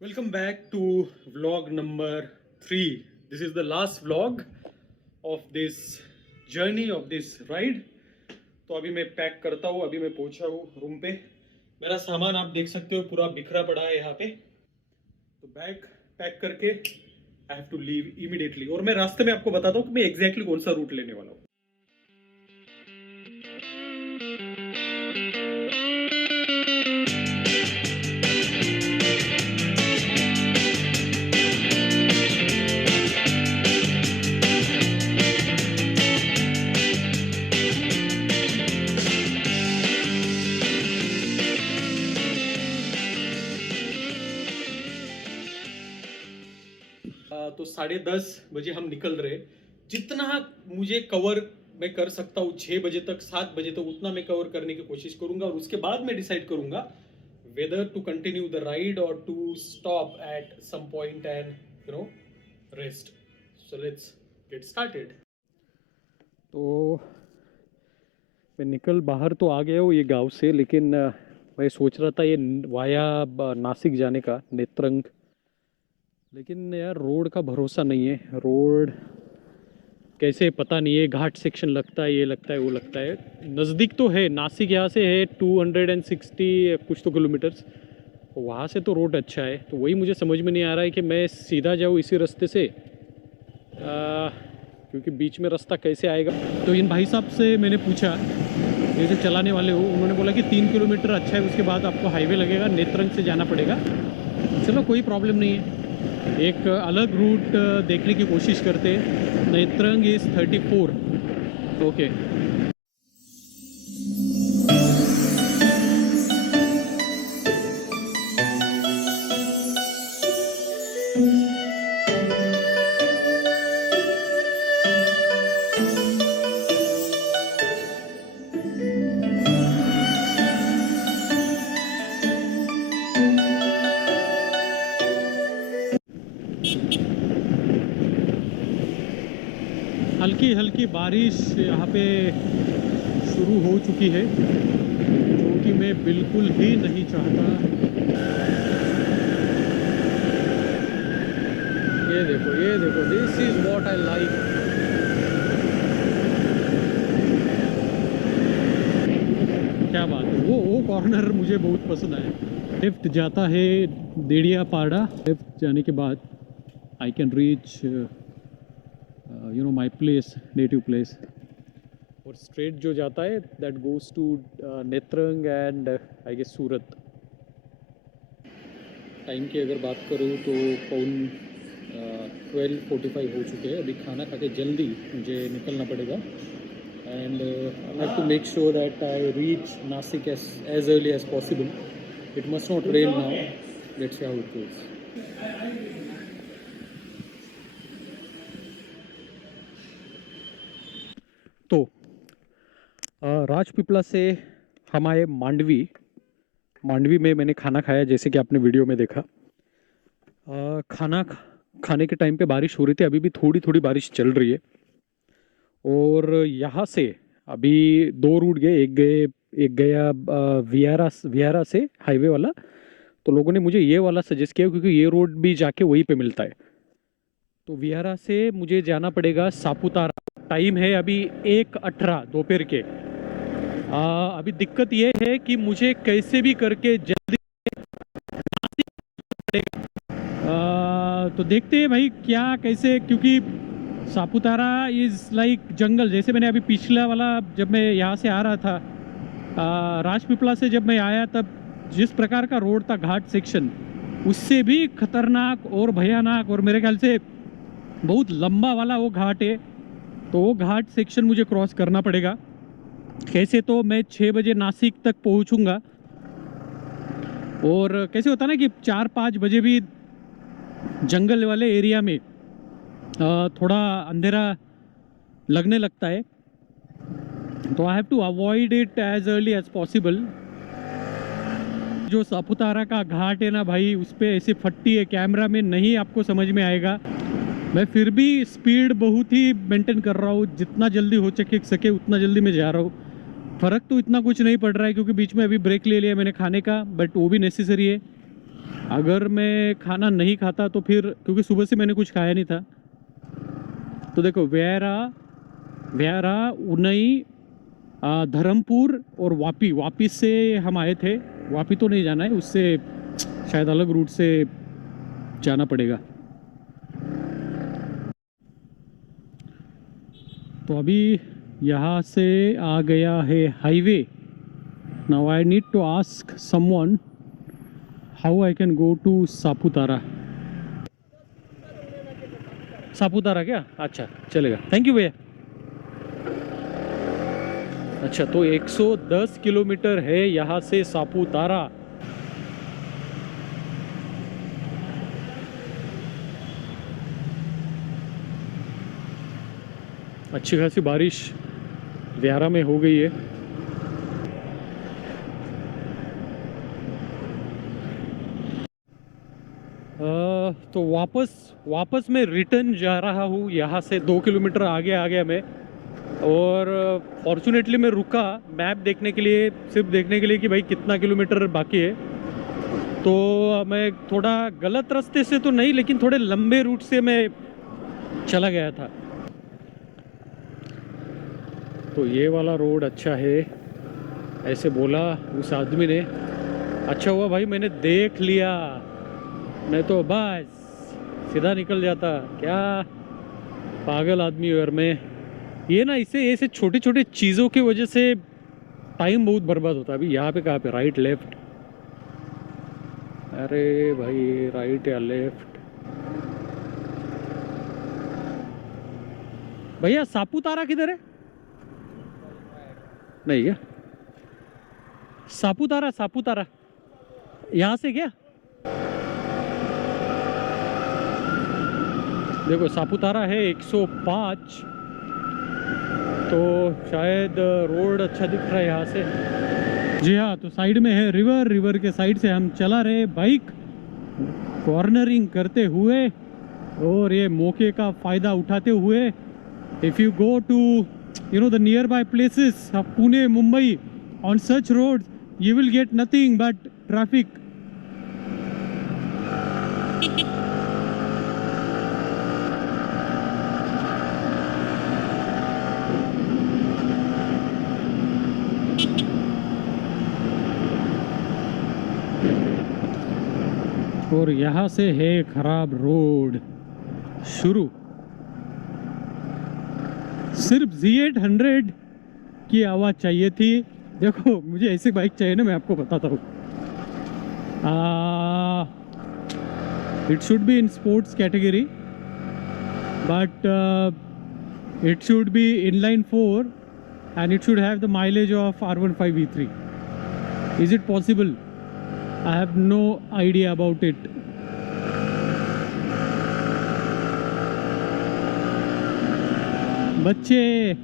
Welcome back to vlog number 3. This is the last vlog of this journey of this ride. तो अभी मैं pack करता हूँ, अभी मैं पहुंचा हूँ रूम पे। मेरा सामान आप देख सकते हो पूरा बिखरा पड़ा है यहाँ पे। तो बैग पैक करके I have to leave immediately. और मैं रास्ते में आपको बताता हूँ कि मैं एग्जैक्टली कौन सा रूट लेने वाला हूँ। तो 10:30 बजे हम निकल रहे। जितना मुझे कवर मैं कर सकता हूँ 6 बजे तक 7 बजे तक उतना मैं कवर करने की कोशिश करूंगा और उसके बाद मैं डिसाइड करूंगा whether to continue the ride और to stop at some point and rest. So let's get started. तो मैं निकल बाहर तो आ गया हूँ ये गांव से, लेकिन मैं सोच रहा था ये वाया नासिक जाने का, नेत्रंग। लेकिन यार रोड का भरोसा नहीं है। रोड कैसे पता नहीं है, घाट सेक्शन लगता है, ये लगता है वो लगता है। नज़दीक तो है, नासिक यहाँ से है 260 कुछ तो किलोमीटर्स, वहाँ से तो रोड अच्छा है। तो वही मुझे समझ में नहीं आ रहा है कि मैं सीधा जाऊँ इसी रास्ते से, क्योंकि बीच में रास्ता कैसे आएगा। तो इन भाई साहब से मैंने पूछा, ये जो चलाने वाले हो, उन्होंने बोला कि 3 किलोमीटर अच्छा है, उसके बाद आपको हाईवे लगेगा, नेत्रंग से जाना पड़ेगा। चलो कोई प्रॉब्लम नहीं है, एक अलग रूट देखने की कोशिश करते हैं। नेत्रंग इज 34। ओके हल्की हल्की बारिश यहाँ पे शुरू हो चुकी है, जो कि मैं बिल्कुल ही नहीं चाहता। ये देखो, this is what I like. क्या बात है, वो कॉर्नर मुझे बहुत पसंद आया। लेफ्ट जाता है देड़िया पाड़ा, लेफ्ट जाने के बाद I can reach my place, native place. और स्ट्रेट जो जाता है that goes to Netrang and I guess Surat. Time की अगर बात करूँ तो 12:45 हो चुके हैं। अभी खाना खा के जल्दी मुझे निकलना पड़ेगा and I have to make sure that I reach Nashik as early as possible. It must not rain now, let's see how it goes. तो राजपीपला से हम आए मांडवी में मैंने खाना खाया, जैसे कि आपने वीडियो में देखा। खाना खाने के टाइम पे बारिश हो रही थी, अभी भी थोड़ी थोड़ी बारिश चल रही है। और यहाँ से अभी 2 रूट गए, एक गया विहारा से हाईवे वाला। तो लोगों ने मुझे ये वाला सजेस्ट किया क्योंकि ये रोड भी जाके वहीं पे मिलता है। तो विहारा से मुझे जाना पड़ेगा सापुतारा। टाइम है अभी 1:18 दोपहर के। अभी दिक्कत ये है कि मुझे कैसे भी करके जल्दी तो देखते हैं भाई क्या कैसे, क्योंकि सापुतारा इज़ लाइक जंगल। जैसे मैंने अभी पिछला वाला, जब मैं यहाँ से आ रहा था राजपीपला से, जब मैं आया तब जिस प्रकार का रोड था घाट सेक्शन, उससे भी खतरनाक और भयानक, और मेरे ख्याल से बहुत लंबा वाला वो घाट है। तो वो घाट सेक्शन मुझे क्रॉस करना पड़ेगा। कैसे तो मैं 6 बजे नासिक तक पहुंचूंगा, और कैसे होता ना कि 4-5 बजे भी जंगल वाले एरिया में थोड़ा अंधेरा लगने लगता है। तो I have to avoid it as early as possible. जो सापुतारा का घाट है ना भाई, उस पर ऐसी फट्टी है, कैमरा में नहीं आपको समझ में आएगा। मैं फिर भी स्पीड बहुत ही मेंटेन कर रहा हूँ, जितना जल्दी हो सके उतना जल्दी मैं जा रहा हूँ। फ़र्क तो इतना कुछ नहीं पड़ रहा है क्योंकि बीच में अभी ब्रेक ले लिया मैंने खाने का, बट वो भी नेसेसरी है। अगर मैं खाना नहीं खाता तो फिर, क्योंकि सुबह से मैंने कुछ खाया नहीं था, तो देखो व्यारा, उनई, धर्मपुर और वापी। वापी से हम आए थे, वापी तो नहीं जाना है, उससे शायद अलग रूट से जाना पड़ेगा। तो अभी यहाँ से आ गया है highway. Now I need to ask someone how I can go to Saputara. Saputara क्या? अच्छा चलेगा, थैंक यू भैया। अच्छा, तो 110 किलोमीटर है यहाँ से सापुतारा। अच्छी खासी बारिश व्यारा में हो गई है। तो वापस मैं रिटर्न जा रहा हूँ यहाँ से। 2 किलोमीटर आगे आ गया मैं, और फॉर्चुनेटली मैं रुका मैप देखने के लिए, सिर्फ देखने के लिए कि भाई कितना किलोमीटर बाकी है। तो मैं थोड़ा गलत रास्ते से तो नहीं, लेकिन थोड़े लंबे रूट से मैं चला गया था। तो ये वाला रोड अच्छा है, ऐसे बोला उस आदमी ने। अच्छा हुआ भाई मैंने देख लिया, नहीं तो बस सीधा निकल जाता। क्या पागल आदमी हूँ यार मैं। ये ना, इसे ऐसे छोटे छोटे चीज़ों की वजह से टाइम बहुत बर्बाद होता है। अभी यहाँ पे कहाँ पे, राइट लेफ्ट? अरे भाई राइट या लेफ्ट? भैया सापुतारा किधर है? नहीं क्या? सापुतारा यहाँ से क्या? देखो सापुतारा है 105, तो शायद रोड अच्छा दिख रहा है यहाँ से। जी हाँ, तो साइड में है रिवर, रिवर के साइड से हम चला रहे बाइक, कॉर्नरिंग करते हुए और ये मौके का फ़ायदा उठाते हुए। If you go to the nearby places of Pune, Mumbai, on such roads you will get nothing but traffic. और यहाँ से है खराब रोड शुरू। सिर्फ Z800 की आवाज़ चाहिए थी। देखो मुझे ऐसी बाइक चाहिए ना, मैं आपको बताता हूँ। It should be in sports category, but it should be inline 4 and it should have the mileage of R15 V3. Is it possible? I have no idea about it. बच्चे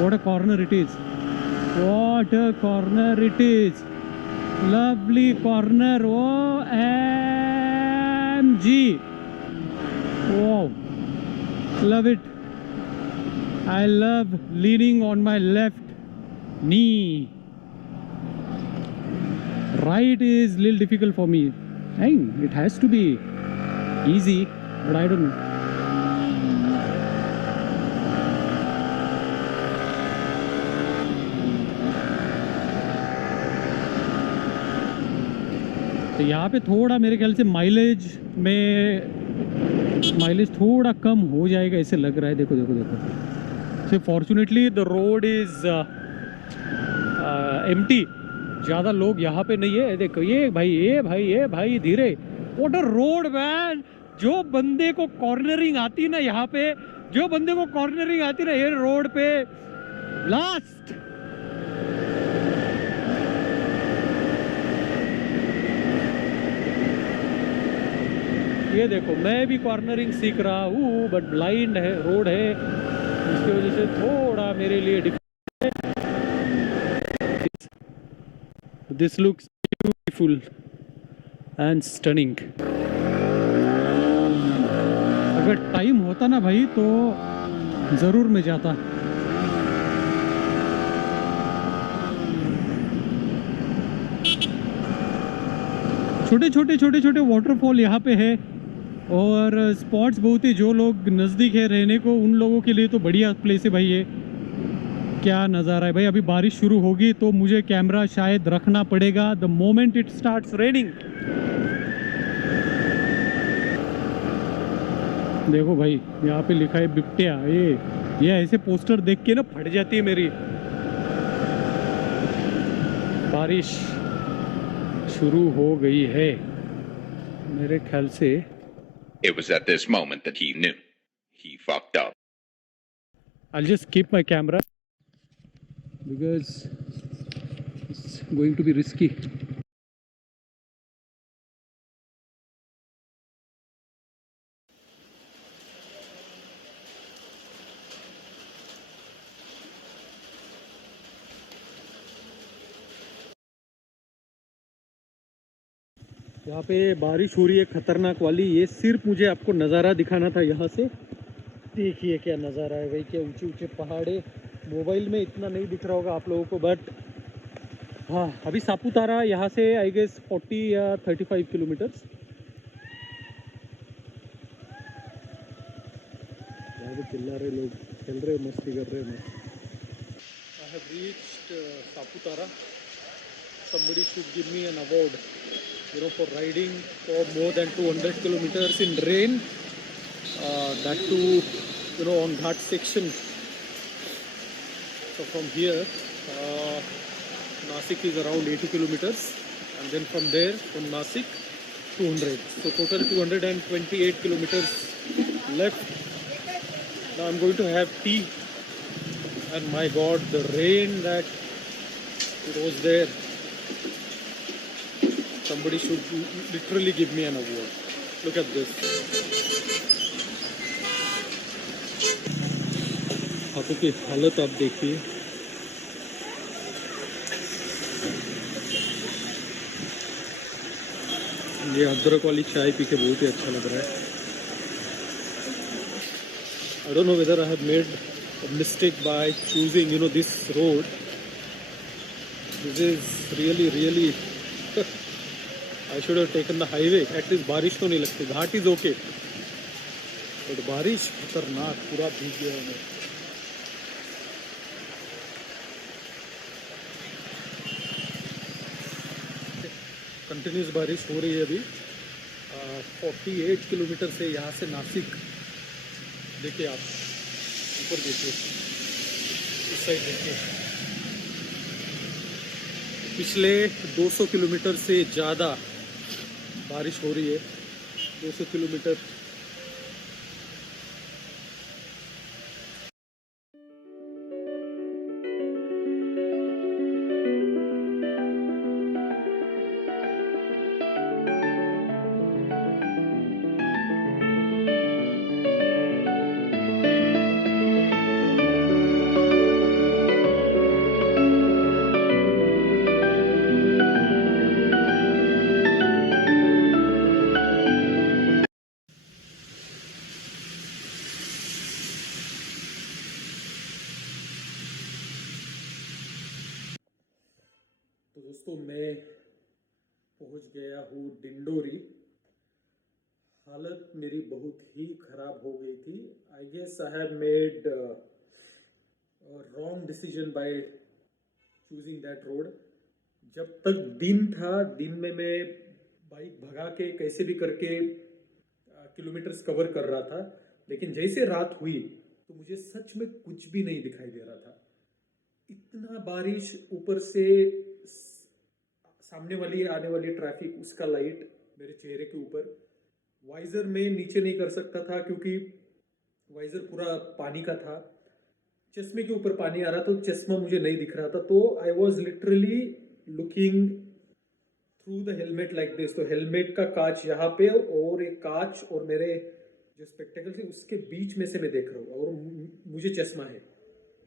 what a corner it is, what a corner it is, lovely corner. OMG, wow, love it. I love leaning on my left knee. Right is little difficult for me. Hey, it has to be easy, but I don't know. तो यहाँ पे थोड़ा मेरे ख्याल से mileage थोड़ा कम हो जाएगा ऐसे लग रहा है। देखो देखो देखो, so fortunately the road is empty. ज़्यादा लोग यहाँ पे नहीं है। देखो ये भाई धीरे। What a road man! जो बंदे को कॉर्नरिंग आती ना यहाँ पे, जो बंदे को कॉर्नरिंग आती ना ये रोड पे, लास्ट। ये देखो मैं भी कॉर्नरिंग सीख रहा हूँ, बट ब्लाइंड है रोड है, इसकी वजह से थोड़ा मेरे लिए डिफिकल्ट है। This looks beautiful and stunning. अगर टाइम होता ना भाई तो ज़रूर मैं जाता। छोटे छोटे वाटरफॉल यहाँ पे है और स्पॉट्स बहुत ही, जो लोग नज़दीक है रहने को उन लोगों के लिए तो बढ़िया प्लेस है भाई ये। क्या नज़ारा है भाई। अभी बारिश शुरू होगी तो मुझे कैमरा शायद रखना पड़ेगा the moment it starts raining. देखो भाई यहाँ पे लिखा है बिपटिया। ये ऐसे पोस्टर देख के ना फट जाती है मेरी। बारिश शुरू हो गई है मेरे ख्याल से। It was at this moment that he knew. He fucked up. I'll just keep my camera because it's going to be risky. यहाँ पे बारिश हो रही है खतरनाक वाली। ये सिर्फ मुझे आपको नज़ारा दिखाना था यहाँ से। देखिए क्या नज़ारा है भाई, क्या ऊंचे ऊंचे पहाड़े। मोबाइल में इतना नहीं दिख रहा होगा आप लोगों को, बट हाँ अभी सापुतारा यहाँ से आई गेस 40 या 35 किलोमीटर्स। यहाँ पे चिल्ला रहे लोग, खेल रहे, मस्ती कर रहे मस्त। I have reached Saputara. somebody should give me an award, you know, for riding for more than 200 kilometers in rain, that too, you know, on Ghat section. So from here Nasik is around 80 kilometers, and then from there, from Nasik 200, so total 228 kilometers left. Now I'm going to have tea, and my god, the rain that it was there. Somebody should literally give me an award. Look at this. हाथों की हालत आप देखिए। ये अदरक वाली चाय P के बहुत ही अच्छा लग रहा है। I don't know whether I have made a mistake by choosing, you know, this road. This is really I should have taken the highway. At least बारिश तो नहीं लगती। घाट इज ओके, बट बारिश खतरनाक, पूरा भीग गया मैं। कंटिन्यूस बारिश हो रही है अभी। 48 किलोमीटर से यहाँ से नासिक। देखिए आप ऊपर देखिए, इस साइड देखिए, पिछले 200 किलोमीटर से ज़्यादा बारिश हो रही है। 200 किलोमीटर। तो दोस्तों मैं पहुंच गया हूँ डिंडोरी। हालत मेरी बहुत ही ख़राब हो गई थी। I guess I have made wrong decision by choosing that road. जब तक दिन था, दिन में मैं बाइक भगा के कैसे भी करके किलोमीटर्स कवर कर रहा था, लेकिन जैसे रात हुई तो मुझे सच में कुछ भी नहीं दिखाई दे रहा था। इतना बारिश, ऊपर से सामने वाली आने वाली ट्रैफिक, उसका लाइट मेरे चेहरे के ऊपर। वाइज़र में नीचे नहीं कर सकता था क्योंकि वाइज़र पूरा पानी का था। चश्मे के ऊपर पानी आ रहा था तो चश्मा मुझे नहीं दिख रहा था। तो I was literally looking through the helmet like this. तो हेलमेट का कांच यहाँ पे, और एक कांच और मेरे जो स्पेक्टेकल्स है उसके बीच में से मैं देख रहा हूँ, और मुझे चश्मा है।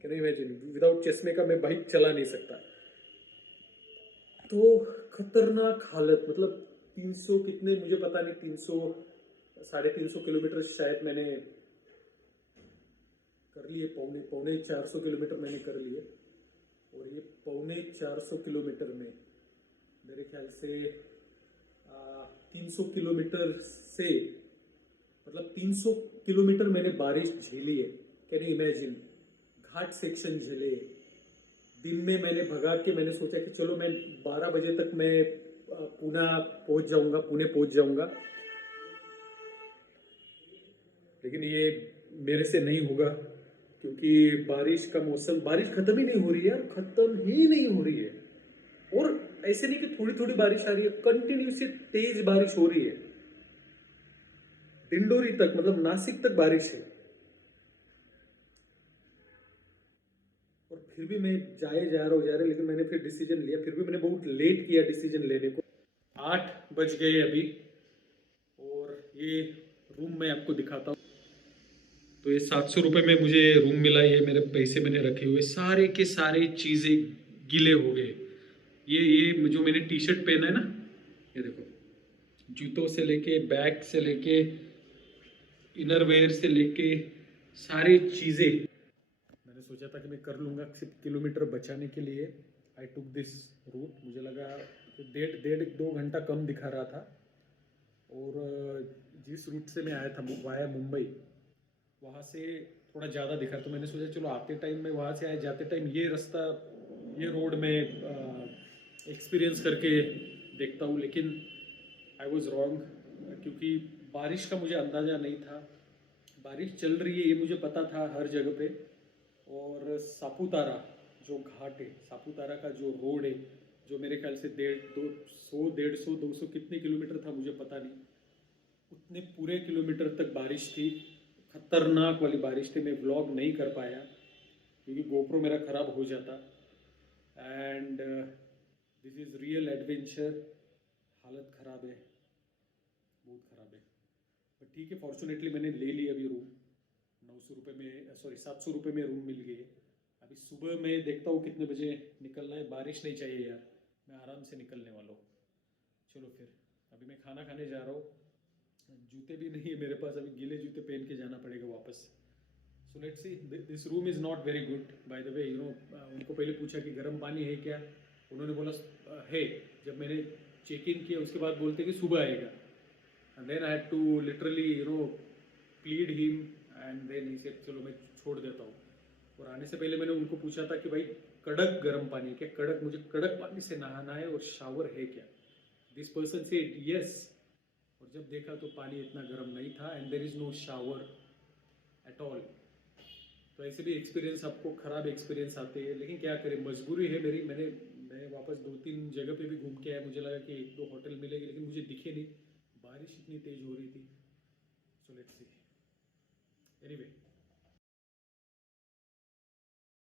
कैन यू इमेजिन, विदाउट चश्मे का मैं बाइक चला नहीं सकता। तो खतरनाक हालत, मतलब 300 कितने मुझे पता नहीं, 300 350 किलोमीटर शायद मैंने कर लिए। पौने 400 किलोमीटर मैंने कर लिए, और ये पौने 400 किलोमीटर में मेरे ख्याल से 300 किलोमीटर से, मतलब 300 किलोमीटर मैंने बारिश झेली है। Can you imagine? Ghat section झेले, दिन में मैंने भगा के मैंने सोचा कि चलो मैं 12 बजे तक मैं पुणे पहुंच जाऊंगा, लेकिन ये मेरे से नहीं होगा क्योंकि बारिश का मौसम, बारिश खत्म ही नहीं हो रही है, खत्म ही नहीं हो रही है। और ऐसे नहीं कि थोड़ी थोड़ी बारिश आ रही है, कंटिन्यूसली तेज बारिश हो रही है। डिंडोरी तक, मतलब नासिक तक बारिश है। और फिर भी मैं जा रहा हूँ, लेकिन मैंने फिर डिसीजन लिया। फिर भी मैंने बहुत लेट किया डिसीजन लेने को। 8 बज गए अभी, और ये रूम मैं आपको दिखाता हूँ। तो ये 700 रुपये में मुझे रूम मिला। ये मेरे पैसे मैंने रखे हुए, सारे के सारे चीज़ें गीले हो गए। ये जो मैंने टी शर्ट पहना है ना, ये देखो, जूतों से लेके, बैग से लेके, इनर वेयर से लेके, सारी चीज़ें मैंने सोचा था कि मैं कर लूँगा सिर्फ किलोमीटर बचाने के लिए। आई टुक दिस रूट। मुझे लगा कि 1.5-2 घंटा कम दिखा रहा था। और जिस रूट से मैं आया था वाया मुंबई, वहाँ से थोड़ा ज़्यादा दिखा। तो मैंने सोचा चलो आते टाइम में वहाँ से आए, जाते टाइम ये रास्ता, ये रोड में एक्सपीरियंस करके देखता हूँ। लेकिन आई वॉज रॉन्ग, क्योंकि बारिश का मुझे अंदाज़ा नहीं था। बारिश चल रही है ये मुझे पता था हर जगह पे। और सापुतारा जो घाट है, सापुतारा का जो रोड है, जो मेरे ख्याल से 150-200 कितने किलोमीटर था मुझे पता नहीं, उतने पूरे किलोमीटर तक बारिश थी। खतरनाक वाली बारिश थी। मैं व्लॉग नहीं कर पाया क्योंकि गोप्रो मेरा ख़राब हो जाता। And this is real adventure. हालत ख़राब है, बहुत ख़राब है। बट ठीक है, फॉर्चुनेटली मैंने ले लिया अभी रूम। 900 रुपये में, सॉरी 700 रुपये में रूम मिल गई। अभी सुबह मैं देखता हूँ कितने बजे निकलना है। बारिश नहीं चाहिए यार, मैं आराम से निकलने वाला हूँ। चलो फिर, अभी मैं खाना खाने जा रहा हूँ। जूते भी नहीं है मेरे पास, अभी गीले जूते पहन के जाना पड़ेगा वापस। So let's see. This room is not very good by the way, you know. उनको पहले पूछा कि गर्म पानी है क्या, उन्होंने बोला है। जब मैंने चेक इन किया उसके बाद बोलते कि सुबह आएगा। And then I had to literally plead him, and then he said चलो मैं छोड़ देता हूँ। और आने से पहले मैंने उनको पूछा था कि भाई कड़क गर्म पानी है क्या, कड़क, मुझे कड़क पानी से नहाना है और शावर है क्या। This person said yes. और जब देखा तो पानी इतना गर्म नहीं था, and there is no shower at all. तो ऐसे भी एक्सपीरियंस, आपको ख़राब एक्सपीरियंस आते हैं, लेकिन क्या करें, मजबूरी है मेरी। मैं वापस 2-3 जगह पे भी घूम के आया। मुझे लगा कि 1-2 होटल मिलेगी, लेकिन मुझे दिखे नहीं, बारिश इतनी तेज़ हो रही थी। So let's see. एनीवे,